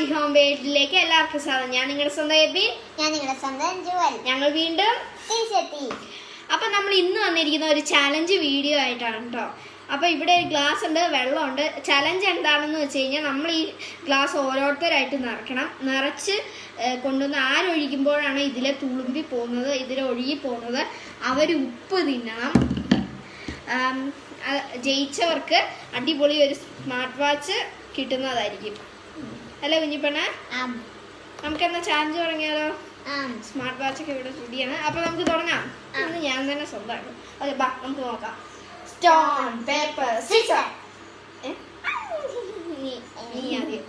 Magic home വേൾഡിലേക്ക് എല്ലാവർക്കും സ്വാഗതം. ഞാൻ നിങ്ങളുടെ സ്വന്തം എബി. ഞാൻ നിങ്ങളുടെ സ്വന്തം ജുവൽ. ഞങ്ങൾ വീണ്ടും തിരിച്ചെത്തി അപ്പൊ നമ്മൾ ഇന്ന് വന്നിരിക്കുന്ന ഒരു ചലഞ്ച് വീഡിയോ ആയിട്ടാണ് കേട്ടോ. അപ്പൊ ഇവിടെ ഒരു ഗ്ലാസ് ഉണ്ട് വെള്ളമുണ്ട്. ചലഞ്ച് എന്താണെന്ന് വെച്ച് കഴിഞ്ഞാൽ നമ്മൾ ഈ ഗ്ലാസ് ഓരോരുത്തരായിട്ട് നിറക്കണം നിറച്ച് കൊണ്ടുവന്ന് ആരൊഴിക്കുമ്പോഴാണ് ഇതിലെ തുളുമ്പി പോകുന്നത് ഇതിലെ ഒഴുകി പോകുന്നത്. അവർ ഉപ്പ് തിന്നണം. ജയിച്ചവർക്ക് അടിപൊളി ഒരു സ്മാർട്ട് വാച്ച് കിട്ടുന്നതായിരിക്കും. അല്ലേ കുഞ്ഞിപ്പണ്ണ? നമുക്ക് എന്നാ ചാലഞ്ച് തുടങ്ങിയാലോ? സ്മാർട്ട് വാച്ച് ഒക്കെ ഇവിടെ റെഡിയാണ് അപ്പൊ നമുക്ക് തുടങ്ങാം. ഇന്ന് ഞാൻ തന്നെ സ്വന്തമാക്കും. ഓക്കെ ബാ നമുക്ക് നോക്കാം. സ്റ്റോൺ പേപ്പർ സിസർ നീ നീ ആദ്യം.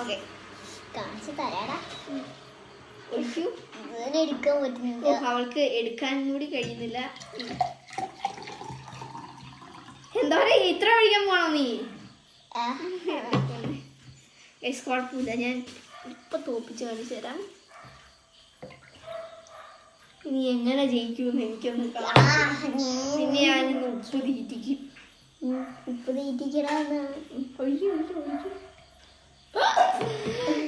ഓക്കെ. കാണിച്ചു തരാടാ. എടുക്കാൻ പറ്റുന്നില്ല. അവൾക്ക് എടുക്കാൻ കൂടി കഴിയുന്നില്ല. എന്താ പറയാ ഇത്ര കഴിക്കാൻ പോണോ നീ? ഗൈസ് കുഴപ്പമില്ല ഞാൻ ഇപ്പം തോപ്പിച്ച് കാണിച്ചു തരാം ഇനി എങ്ങനെ ജയിക്കുമെന്ന് എനിക്കൊന്ന് പിന്നെ ഞാനിന്ന് ഉപ്പ് തീറ്റിക്കും ഉപ്പ് തീറ്റിക്കണമെന്ന്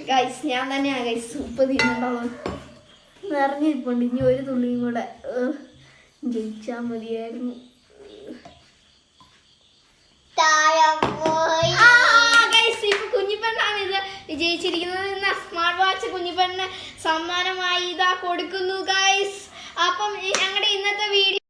ഗൈസ് ഞാൻ തന്നെയാ ഗൈസ് ഉപ്പ് തിന്നണ്ടത് നിറഞ്ഞിരിപ്പുണ്ട് ഇനി ഒരു തുള്ളിയും കൂടെ. ജയിച്ചാൽ മതിയായിരുന്നു. താഴെ പോയി ആ, guys, ഇപ്പൊ കുഞ്ഞിപ്പെണ്ണാണ് ഇത് വിജയിച്ചിരിക്കുന്നത് സ്മാർട്ട് വാച്ച് കുഞ്ഞിപ്പെണ്ണ് സമ്മാനമായി ഇതാ കൊടുക്കുന്നു ഗൈസ് അപ്പം ഞങ്ങളുടെ ഇന്നത്തെ വീഡിയോ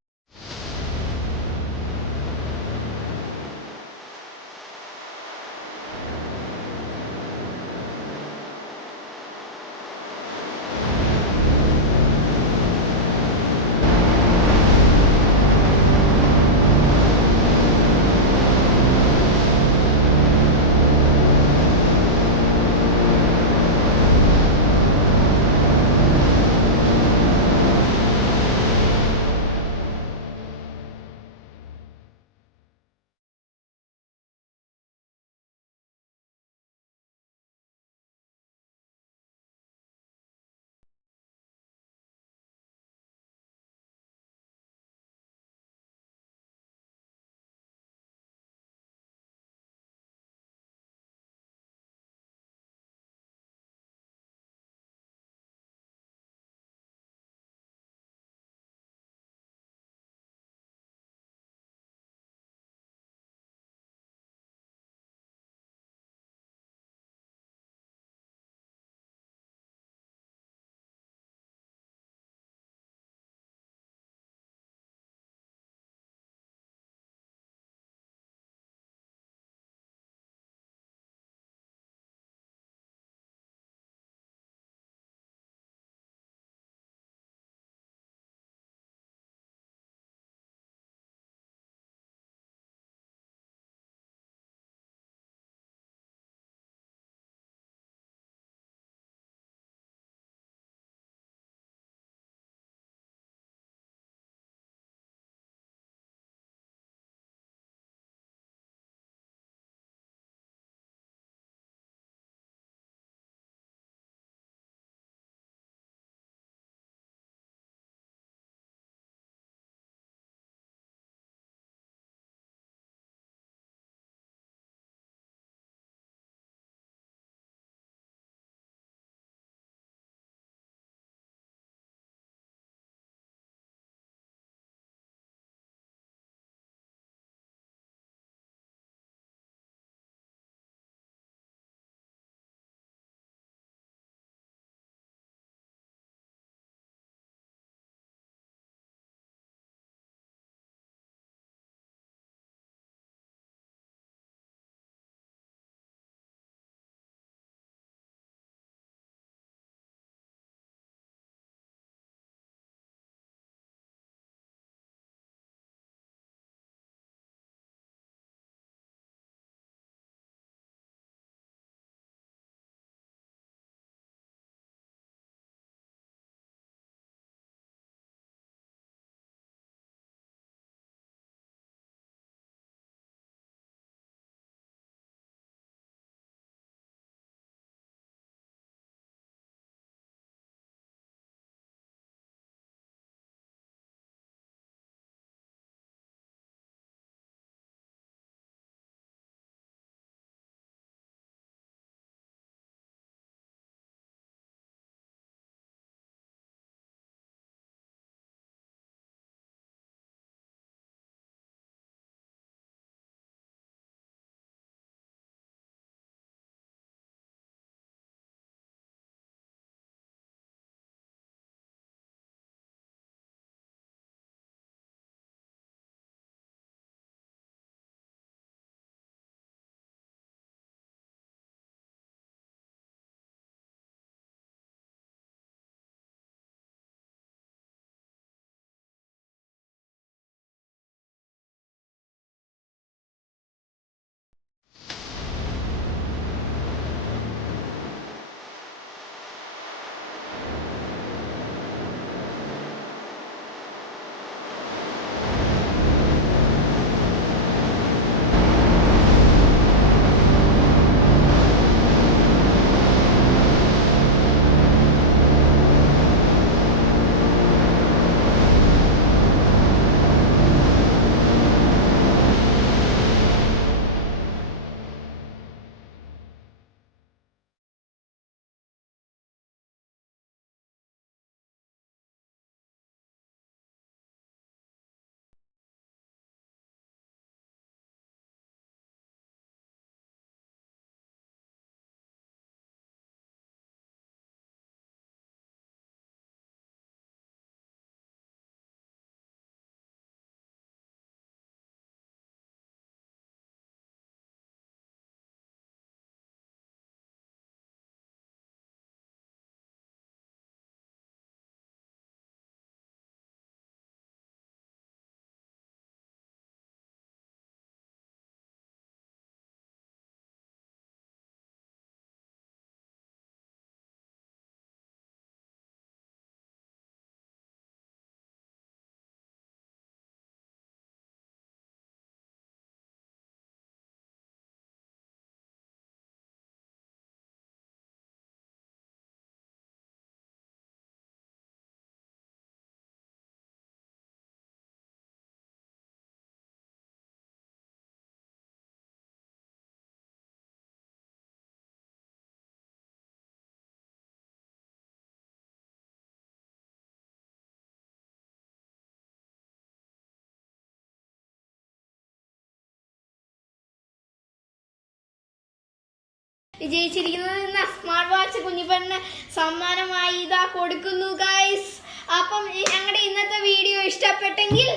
വിജയിച്ചിരിക്കുന്നത് എന്ന സ്മാർട്ട് വാച്ച് കുഞ്ഞിപ്പണ്ണിന് സമ്മാനമായി ഇതാ കൊടുക്കുന്നു ഗൈസ് അപ്പം ഞങ്ങളുടെ ഇന്നത്തെ വീഡിയോ ഇഷ്ടപ്പെട്ടെങ്കിൽ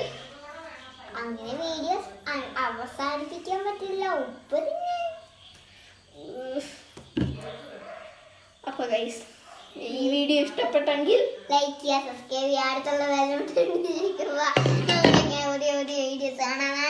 അങ്ങനെ വീഡിയോസ് അവസാനിപ്പിക്കാൻ പറ്റില്ല. ഉപ്പ് അപ്പൊ ഗൈസ് ഈ വീഡിയോ ഇഷ്ടപ്പെട്ടെങ്കിൽ ലൈക്ക് ചെയ്യുക സബ്സ്ക്രൈബ് ചെയ്യുക അടുത്തുള്ള വേദന